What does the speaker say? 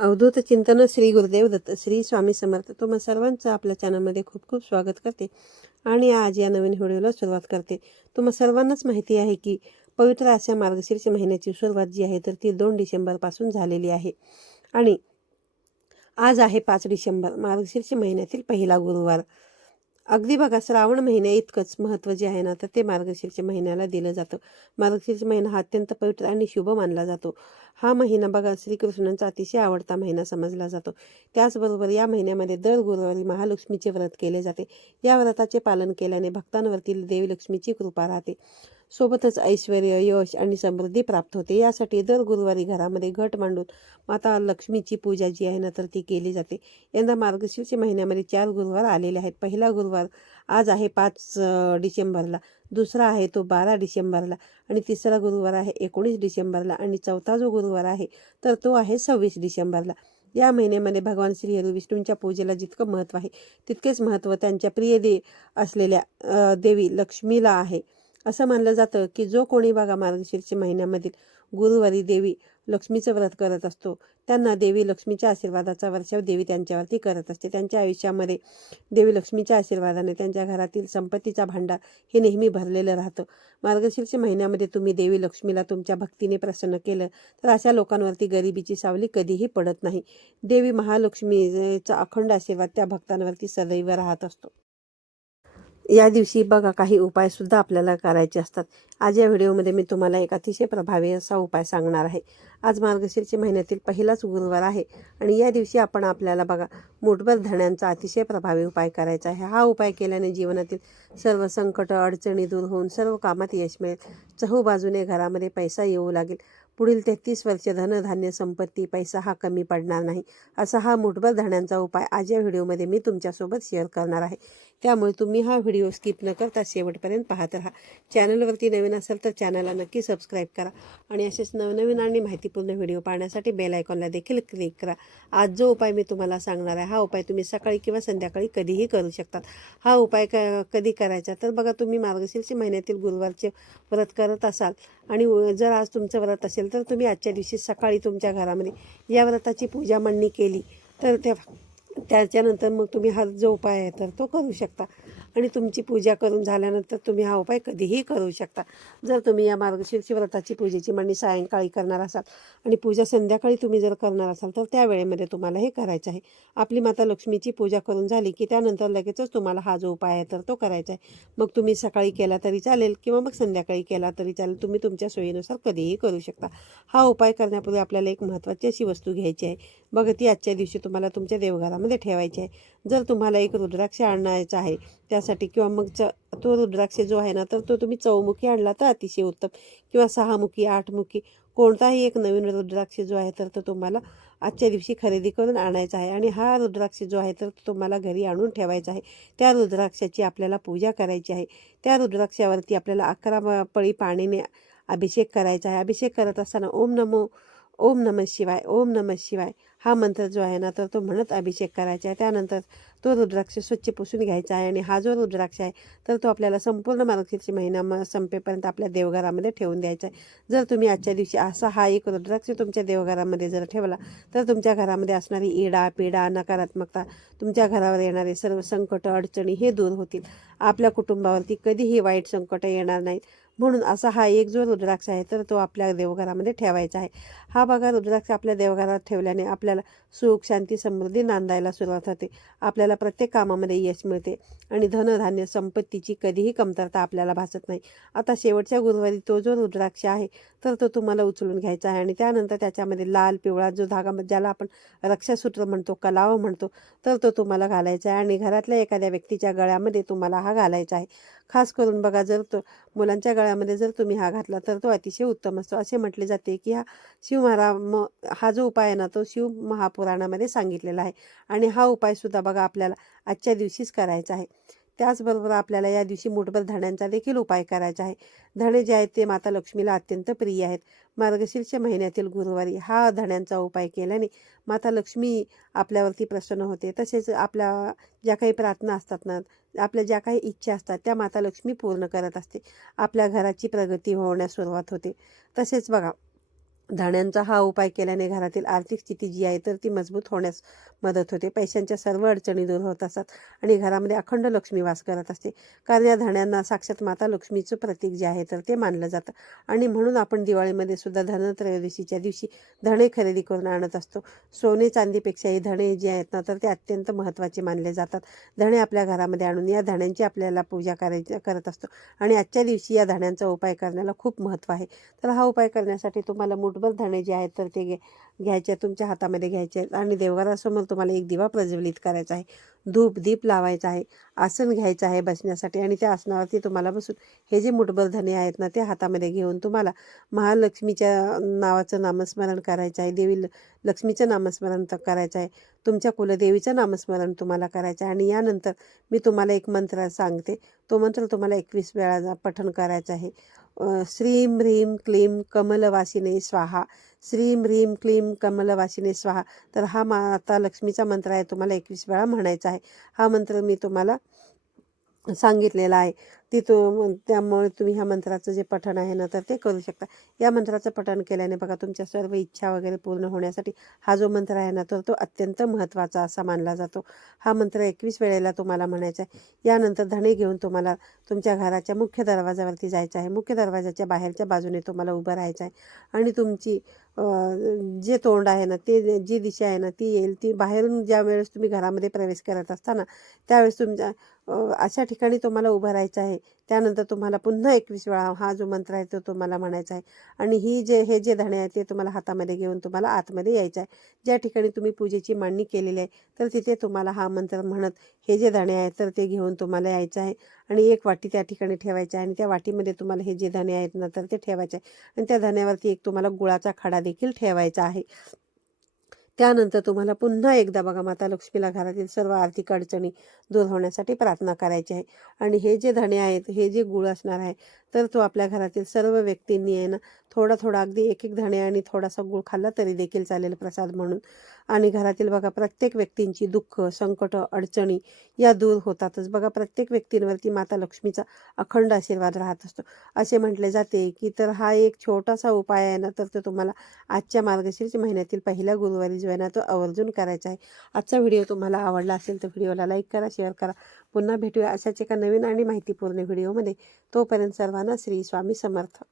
अवधूत चिंतन श्री गुरुदेव दत्त श्री स्वामी समर्थ. तुम्हा सर्वांचं आपल्या चॅनलमध्ये खूप खूप स्वागत करते आणि आज या नवीन व्हिडिओला सुरुवात करते. तुम्हा सर्वांनाच माहिती आहे की पवित्र अशा मार्गशीर्ष महिन्याची सुरुवात जी आहे तर ती दोन डिसेंबरपासून झालेली आहे. आणि आज आहे पाच डिसेंबर मार्गशीर्ष महिन्यातील पहिला गुरुवार. अगदी बघा श्रावण महिन्या इतकंच महत्त्व जे आहे ना तर ते मार्गशीर्ष महिन्याला दिलं जातं. मार्गशीर्ष महिना हा अत्यंत पवित्र आणि शुभ मानला जातो. हा महिना बघा श्रीकृष्णांचा अतिशय आवडता महिना समजला जातो. त्याचबरोबर या महिन्यामध्ये दर गुरुवारी महालक्ष्मीचे व्रत केले जाते. या व्रताचे पालन केल्याने भक्तांवरती देवीलक्ष्मीची कृपा राहते. सोबतच ऐश्वर यश आणि समृद्धी प्राप्त होते. यासाठी दर गुरुवारी घरामध्ये घट मांडून माता लक्ष्मीची पूजा जी आहे ना तर ती केली जाते. यंदा मार्गशीर्ष महिन्यामध्ये चार गुरुवार आलेले आहेत. पहिला गुरुवार आज आहे पाच डिसेंबरला. दुसरा आहे तो बारा डिसेंबरला. आणि तिसरा गुरुवार आहे एकोणीस डिसेंबरला. आणि चौथा जो गुरुवार आहे तर तो आहे सव्वीस डिसेंबरला. या महिन्यामध्ये भगवान श्री हरी विष्णूंच्या पूजेला जितकं महत्त्व आहे तितकेच महत्त्व त्यांच्या प्रिय दे असलेल्या देवी लक्ष्मीला आहे. असं मानलं जातं की जो कोणी बघा मार्गशीर्ष महिन्यामधील गुरुवारी देवी लक्ष्मीचं व्रत करत असतो. त्यांना देवी लक्ष्मीच्या आशीर्वादाचा वर्षाव देवी त्यांच्यावरती करत असते. त्यांच्या आयुष्यामध्ये देवी लक्ष्मीच्या आशीर्वादाने त्यांच्या घरातील संपत्तीचा भांडार हे नेहमी भरलेलं राहतं. मार्गशीर्ष महिन्यामध्ये तुम्ही देवी लक्ष्मीला तुमच्या भक्तीने प्रसन्न केलं तर अशा लोकांवरती गरिबीची सावली कधीही पडत नाही. देवी महालक्ष्मीचा अखंड आशीर्वाद त्या भक्तांवरती सदैव राहत असतो. या दिवशी बघा काही उपायसुद्धा आपल्याला करायचे असतात. आज या व्हिडिओमध्ये मी तुम्हाला एक अतिशय प्रभावी असा उपाय सांगणार आहे. आज मार्गशीर्ष महिन्यातील पहिलाच गुरुवार आहे आणि या दिवशी आपण आपल्याला बघा मुठभर धण्यांचा अतिशय प्रभावी उपाय करायचा आहे. हा उपाय केल्याने जीवनातील सर्व संकट अडचणी दूर होऊन सर्व कामात यश मिळेल. चहू बाजूने घरामध्ये पैसा येऊ लागेल. पुढील तेहतीस वर्ष धनधान्य संपत्ती पैसा हा कमी पडणार नाही. असा हा मुठभर धण्यांचा उपाय आज या व्हिडिओमध्ये मी तुमच्यासोबत शेअर करणार आहे. त्यामुळे तुम्ही हा व्हिडिओ स्किप न करता शेवटपर्यंत पाहत राहा. चॅनलवरती नवीन असेल तर चॅनलला नक्की सबस्क्राईब करा आणि असेच नवनवीन आणि माहितीपूर्ण व्हिडिओ पाहण्यासाठी बेल आयकॉनला देखील क्लिक करा. आज जो उपाय मी तुम्हाला सांगणार आहे हा उपाय तुम्ही सकाळी किंवा संध्याकाळी कधीही करू शकतात. हा उपाय क कधी करायचा? तर बघा तुम्ही मार्गशीर्ष महिन्यातील गुरुवारचे व्रत करत असाल आणि जर आज तुमचं व्रत असेल तर तुम्ही आजच्या दिवशी सकाळी तुमच्या घरामध्ये या व्रताची पूजा मांडणी केली तर त्या त्याच्यानंतर मग तुम्ही हा जो उपाय आहे तर तो करू शकता. आणि तुमची पूजा करून झाल्यानंतर तुम्ही हा उपाय कधीही करू शकता. जर तुम्ही या मार्गशीर्ष व्रताची पूजेची मांडणी सायंकाळी करणार असाल आणि पूजा संध्याकाळी तुम्ही जर करणार असाल तर त्या वेळेमध्ये तुम्हाला हे करायचं आहे. आपली माता लक्ष्मीची पूजा करून झाली की त्यानंतर लगेचच तुम्हाला हा जो उपाय आहे तर तो करायचा आहे. मग तुम्ही सकाळी केला तरी चालेल किंवा मग संध्याकाळी केला तरी चालेल तुम्ही तुमच्या सोयीनुसार कधीही करू शकता. हा उपाय करण्यापूर्वी आपल्याला एक महत्त्वाची अशी वस्तू घ्यायची आहे. बघा ती आजच्या दिवशी तुम्हाला तुमच्या देवघरामध्ये ठेवायची. आहे जर तुम्हाला एक रुद्राक्ष आणायचा आहे त्यासाठी किंवा मग च तो रुद्राक्ष जो आहे ना तर तो तुम्ही चौमुखी आणला तर अतिशय उत्तम. किंवा सहामुखी आठमुखी कोणताही एक नवीन रुद्राक्ष जो आहे तर तो तुम्हाला आजच्या दिवशी खरेदी करून आणायचा आहे. आणि हा रुद्राक्ष जो आहे तर तो तुम्हाला घरी आणून ठेवायचा आहे. त्या रुद्राक्षाची आपल्याला पूजा करायची आहे. त्या रुद्राक्षावरती आपल्याला अकरा पळी पाणीने अभिषेक करायचा आहे. अभिषेक करत असताना ओम नमो ओम नमः शिवाय ओम नमः शिवाय. हा मंत्र जो आहे ना तर तो म्हणत अभिषेक करायचा आहे. त्यानंतर तो रुद्राक्ष स्वच्छ पुसून घ्यायचा आहे आणि हा जो रुद्राक्ष आहे तर तो आपल्याला संपूर्ण मार्गशीर्ष महिना म संपेपर्यंत आपल्या देवघरामध्ये ठेवून द्यायचा आहे. जर तुम्ही आजच्या दिवशी असा हा एक रुद्राक्ष तुमच्या देवघरामध्ये जर ठेवला तर तुमच्या घरामध्ये असणारी इडा पिडा नकारात्मकता तुमच्या घरावर येणारे सर्व संकट अडचणी हे दूर होतील. आपल्या कुटुंबावरती कधीही वाईट संकट येणार नाहीत. म्हणून असा हा एक जो रुद्राक्ष आहे तर तो आपल्या देवघरामध्ये ठेवायचा आहे. हा बघा रुद्राक्ष आपल्या देवघरात ठेवल्याने आपल्याला सुख शांती समृद्धी नांदायला सुरुवात होते. आपल्याला प्रत्येक कामामध्ये यश मिळते आणि धनधान्य संपत्तीची कधीही कमतरता आपल्याला भासत नाही. आता शेवटच्या गुरुवारी तो जो रुद्राक्ष आहे तर तो तुम्हाला उचलून घ्यायचा आहे आणि त्यानंतर त्याच्यामध्ये लाल पिवळा जो धागा ज्याला आपण रक्षासूत्र म्हणतो कलाव म्हणतो तर तो तुम्हाला घालायचा आहे आणि घरातल्या एखाद्या व्यक्तीच्या गळ्यामध्ये तुम्हाला हा घालायचा आहे. खास करून बघा जर तो मुलांच्या गळ्यामध्ये जर तुम्ही हा घातला तर तो अतिशय उत्तम असतो. असे म्हटले जाते की हा शिव महारा म हा जो उपाय आहे ना तो शिव महापुराणामध्ये सांगितलेला आहे. आणि हा उपायसुद्धा बघा आपल्याला आजच्या दिवशीच करायचा आहे. त्याचबरोबर आपल्याला या दिवशी मुठभर धण्यांचा देखील उपाय करायचा आहे. धणे जे आहेत ते माता लक्ष्मीला अत्यंत प्रिय आहेत. मार्गशीर्ष महिन्यातील गुरुवारी हा धण्यांचा उपाय केल्याने माता लक्ष्मी आपल्यावरती प्रसन्न होते. तसेच आपल्या ज्या काही प्रार्थना असतात ना आपल्या ज्या काही इच्छा असतात त्या माता लक्ष्मी पूर्ण करत असते. आपल्या घराची प्रगती होण्यास सुरुवात होते. तसेच बघा धाण्यांचा हा उपाय केल्याने घरातील आर्थिक स्थिती जी आहे तर ती मजबूत होण्यास मदत होते. पैशांच्या सर्व अडचणी दूर होत असतात आणि घरामध्ये अखंड लक्ष्मी वास करत असते. कारण या धाण्यांना साक्षात माता लक्ष्मीचं प्रतीक जे आहे तर ते मानलं जातं. आणि म्हणून आपण दिवाळीमध्ये सुद्धा धनत्रयोदशीच्या दिवशी धणे खरेदी करून आणत असतो. सोने चांदीपेक्षाही धणे जे आहेत ना तर ते अत्यंत महत्त्वाचे मानले जातात. धणे आपल्या घरामध्ये आणून या धण्यांची आपल्याला पूजा करायची करत असतो. आणि आजच्या दिवशी या धण्यांचा उपाय करण्याला खूप महत्त्व आहे. तर हा उपाय करण्यासाठी तुम्हाला पोटभर धणे जे आहेत तर ते घे घ्यायचे तुमच्या हातामध्ये घ्यायचे आहेत आणि देवघरासमोर तुम्हाला एक दिवा प्रज्वलित करायचा आहे. धूप दीप लावायचा आहे. आसन घ्यायचं आहे बसण्यासाठी आणि त्या आसनावरती तुम्हाला बसून हे जे मुठभर धणे आहेत ना ते हातामध्ये घेऊन तुम्हाला महालक्ष्मीच्या नावाचं नामस्मरण करायचं आहे. देवी ल- लक्ष्मीचं नामस्मरण तर करायचं आहे. तुमच्या कुलदेवीचं नामस्मरण तुम्हाला करायचं आहे आणि यानंतर मी तुम्हाला एक मंत्र सांगते. तो मंत्र तुम्हाला एकवीस वेळा पठण करायचं आहे. श्रीं ह्रीं क्लीं कमलवासिने स्वाहा श्रीं ह्रीं क्लीं कमलवासिने स्वाहा. तर हा माता लक्ष्मीचा मंत्र आहे तुम्हाला एकवीस वेळा म्हणायचा आहे. हा मंत्र मी तुम्हाला सांगितलेला आहे. ती तो त्यामुळे तुम्ही ह्या मंत्राचं जे पठण आहे ना तर ते करू शकता. या मंत्राचं पठण केल्याने बघा तुमच्या सर्व इच्छा वगैरे पूर्ण होण्यासाठी हा जो मंत्र आहे ना तर तो अत्यंत महत्त्वाचा असा मानला जातो. हा मंत्र एकवीस वेळेला तुम्हाला म्हणायचा आहे. यानंतर धणे घेऊन तुम्हाला तुमच्या घराच्या मुख्य दरवाजावरती जायचं आहे. मुख्य दरवाजाच्या बाहेरच्या बाजूने तुम्हाला उभं राहायचं आहे. आणि तुमची जे तोंड आहे ना ते जी दिशा आहे ना ती येईल. ती बाहेरून ज्या वेळेस तुम्ही घरामध्ये प्रवेश करत असताना त्यावेळेस तुमच्या अशा ठिकाणी तुम्हाला उभं राहायचं आहे. त्यानंतर तुम्हाला पुन्हा एकवीस वेळा हा जो मंत्र आहे तो तुम्हाला म्हणायचा आहे. आणि ही जे हे जे धणे आहेत ते तुम्हाला हातामध्ये घेऊन तुम्हाला आतमध्ये यायचं आहे. ज्या ठिकाणी तुम्ही पूजेची मांडणी केलेली आहे तर तिथे तुम्हाला हा मंत्र म्हणत हे जे धणे आहेत तर ते घेऊन तुम्हाला यायचं आहे. आणि एक वाटी त्या ठिकाणी ठेवायचं आहे आणि त्या वाटीमध्ये तुम्हाला हे जे धणे आहेत ना तर ते ठेवायचे आहे. आणि त्या धण्यावरती एक तुम्हाला गुळाचा खडा देखील ठेवायचा आहे. त्यानंतर तुम्हाला पुन्हा एकदा बघा माता लक्ष्मीला घरातील सर्व आर्थिक अडचणी दूर होण्यासाठी प्रार्थना करायची आहे. आणि हे जे धणे आहेत हे जे गुळ असणार आहे तर तो आपल्या घरातील सर्व व्यक्तींनी आहे ना थोडा थोडा अगदी एक एक धणे आणि थोडासा गुळ खाल्ला तरी देखील चालेल प्रसाद म्हणून. आणि घरातील बघा प्रत्येक व्यक्तींची दुःख संकट अडचणी या दूर होतातच. बघा प्रत्येक व्यक्तींवरती माता लक्ष्मीचा अखंड आशीर्वाद राहत असतो. असे म्हटले जाते की तर हा एक छोटासा उपाय आहे ना तर तो तुम्हाला आजच्या मार्गशीर्ष महिन्यातील पहिल्या गुरुवारी जो तो आवर्जून करायचा आहे. आजचा व्हिडिओ तुम्हाला आवडला असेल तर व्हिडिओला लाईक करा शेअर करा. पुन्हा भेटूया अशाच एका नवीन आणि माहितीपूर्ण व्हिडिओमध्ये. तोपर्यंत सर्वांना श्री स्वामी समर्थ.